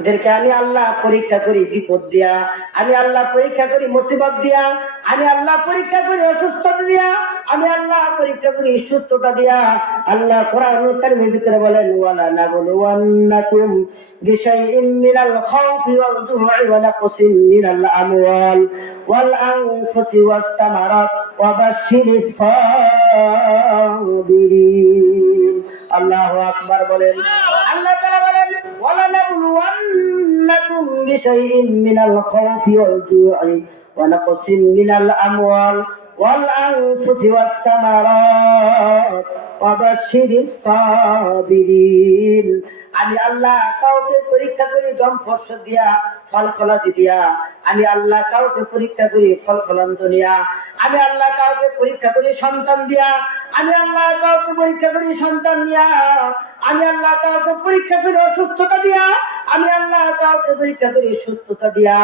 এদেরকে আমি আল্লাহ পরীক্ষা করি, বিপদ দিয়া। আমি আল্লাহ পরীক্ষা করি, মুসিবত দিয়া। আমি আল্লাহ পরীক্ষা করি, অসুস্থতা দিয়া। আমি আল্লাহ পরীক্ষা করি, সুস্থতা দিয়া। আল্লাহ কোরআন কারিমের ভিতরে বলেন, ওয়ালা বিশাইইন মিনাল খাউফি ওয়াল মিনাল আমওয়াল ওয়াল আনফুসি সাবিরিন। আল্লাহ আকবার বলেন। আল্লাহ তাআলা বলেন ওয়ালা নাবলুওয়ান্নাকুম বিশাইইন মিনাল খাউফি ওয়াল জু'i ওয়া নাকসিন মিনাল আমওয়াল ওয়াল আনফুসি ওয়াস সামারাত। আমি আল্লাহ কাউকে পরীক্ষা করি দম ফর্স দিয়া, ফল ফলাদি দিয়া। আমি আল্লাহ কাউকে পরীক্ষা করি ফল ফলান্ত দিয়া আমি আল্লাহ কাউকে পরীক্ষা করি সন্তান দিয়া। আমি আল্লাহ কাউকে পরীক্ষা করি সন্তান দিয়া আমি আল্লাহ কাউকে পরীক্ষা করি অসুস্থতা দিয়া। আমি আল্লাহ কাউকে পরীক্ষা করি সুস্থতা দিয়া।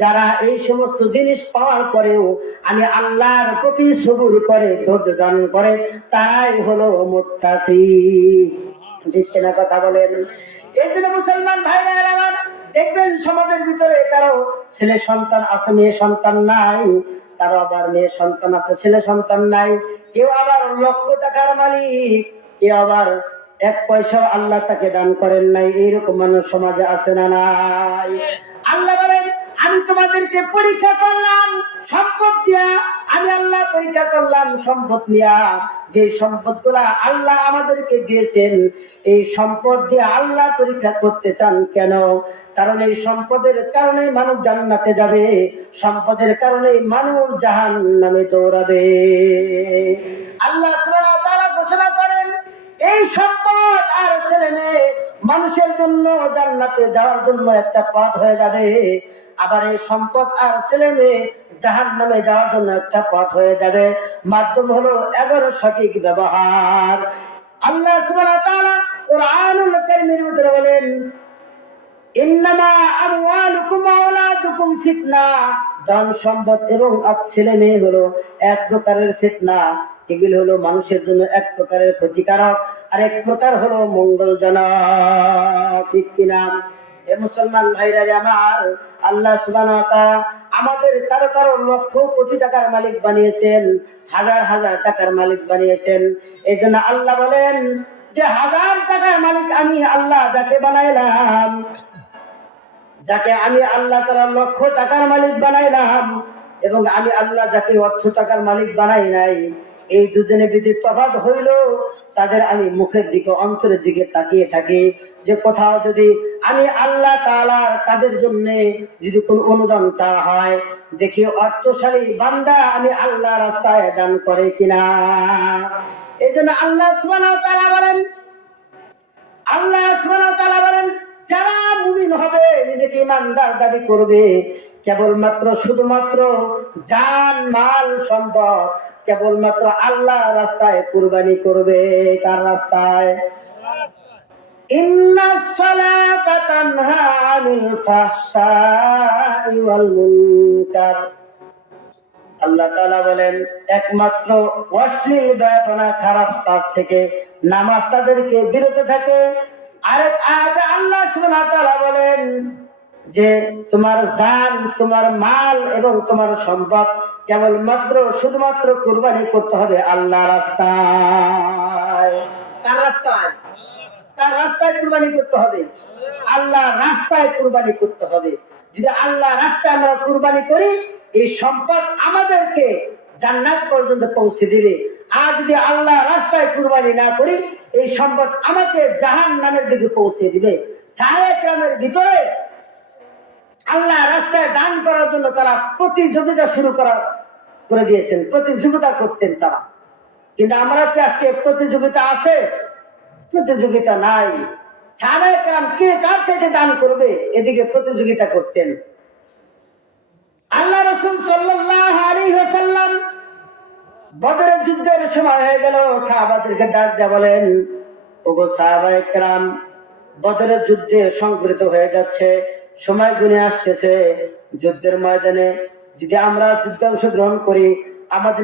যারা এই সমস্ত জিনিস পাওয়ার পরেও আমি আল্লাহর প্রতি সবুর করে, ধৈর্য দান করে তাই হলো মোত্তাকি দিচ্ছে না কথা বলেন? এই জন্য মুসলমান ভাইরা দেখবেন সমাজের ভিতরে কারও ছেলে সন্তান আছে, মেয়ে সন্তান নাই, কারও আবার মেয়ে সন্তান আছে, ছেলে সন্তান নাই। কেউ আবার লক্ষ টাকার মালিক, কেউ আবার এক পয়সা আল্লাহ তাকে দান করেন নাই, এইরকম মানুষ সমাজে আছে না নাই? আল্লাহ বলেন, আমি তোমাদেরকে পরীক্ষা করলাম, সম্পদ দিয়া, আমি আল্লাহ পরীক্ষা করলাম, সম্পদ নিয়া। যে সম্পদগুলা আল্লাহ আমাদেরকে দিয়েছেন, এই সম্পদ দিয়ে আল্লাহ পরীক্ষা করতে চান কেন? কারণ এই সম্পদের কারণে মানুষ জান্নাতে যাবে, সম্পদের কারণে মানুষ জাহান নামে দৌড়াবে। আল্লাহ এই সম্পদ আর ছেলে মানুষের জন্য জান্নাতে যাওয়ার জন্য একটা পথ হয়ে যাবে। আবার এই সম্পদ আর ছেলে মেয়ে জাহান নামে যাওয়ার জন্য একটা পথ হয়ে যাবে। মাধ্যম হলো এগারো সঠিক ব্যবহার। আল্লাহ কোরআনুল কারীমের ভিতরে বলেন, ইন্নামা আমওয়ালুকুম ওয়া আওলাদুকুম ফিতনা। ধন সম্পদ এবং ছেলে মেয়ে হলো এক প্রকারের ফিতনা। এগুলো হলো মানুষের জন্য এক প্রকারের ক্ষতিকারক, আর এক প্রকার হলো মঙ্গলজনক। ঠিক কিনা? এ মুসলমান ভাইরা আমার, আল্লাহ তাআলা আমাদের কারও কারও লক্ষ কোটি টাকার মালিক বানিয়েছেন, হাজার হাজার টাকার মালিক বানিয়েছেন। এই জন্য আল্লাহ বলেন যে হাজার টাকার মালিক আমি আল্লাহ যাকে বানাইলাম, যাকে আমি আল্লাহ তালা লক্ষ টাকার মালিক বানাইলাম, এবং আমি আল্লাহ যাকে অর্থ টাকার মালিক বানাই নাই এই দুজনে বিধি তফাৎ হইল, তাদের আমি মুখের দিকে, অন্তরের দিকে তাকিয়ে থাকি। যে কোথাও যদি আমি আল্লাহ তালার তাদের জন্য যদি কোন অনুদান চাওয়া হয়, দেখি অর্থশালী বান্দা আমি আল্লাহ রাস্তায় দান করে কিনা। এই জন্য আল্লাহ তাআলা বলেন, আল্লাহ তাআলা বলেন, যারা মুমিন হবে, নিজেকে ইমানদার দাবি করবে। কেবলমাত্র শুধুমাত্র জান, মাল, সম্পদ কেবলমাত্র আল্লাহ রাস্তায় কুরবানি করবে। কার রাস্তায়? আল্লাহ তাআলা বলেন, একমাত্র অশ্লীল বেদনা খারাপ কাজ থেকে নামাজ তাদেরকে বিরত থাকে। আরেক আজ আল্লাহ বলেন যে তোমার জান, তোমার মাল এবং তোমার সম্পদ কেবলমাত্র, শুধুমাত্র কুরবানি করতে হবে আল্লাহ রাস্তায়। কার রাস্তায়? তার রাস্তায় কুরবানি করতে হবে? আল্লাহ রাস্তায় কুরবানি করতে হবে। যদি আল্লাহ রাস্তায় আমরা কুরবানি করি, এই সম্পদ আমাদেরকে জান্নাত পর্যন্ত পৌঁছে দিবে। আর যদি আল্লাহ রাস্তায় কুরবানি না করি, এই সম্পদ আমাকে জাহান নামের দিকে পৌঁছে দিবে। সাহেবের ভিতরে আল্লাহ রাস্তায় দান করার জন্য তারা প্রতিযোগিতা শুরু করা, করে দিয়েছেন, প্রতিযোগিতা করতেন তারা। কিন্তু আমরা কি আজকে প্রতিযোগিতা আছে? প্রতিযোগিতা নাই। সাহাবাহাম কে কার থেকে দান করবে? এদিকে প্রতিযোগিতা করতেন। আল্লাহ রসুল সাল্লাল্লাহু আলাইহি ওয়াসাল্লাম বদরের যুদ্ধের সময় হয়ে গেল, সাহাবাদেরকে ডাক দেয়া বলেন, ওগো সাহাবা একরাম বদরের যুদ্ধে সংগৃহীত হয়ে যাচ্ছে সময় গুনে আসতেছে। যুদ্ধের ময়দানে যদি আমরা যুদ্ধ অংশগ্রহণ করি আমাদের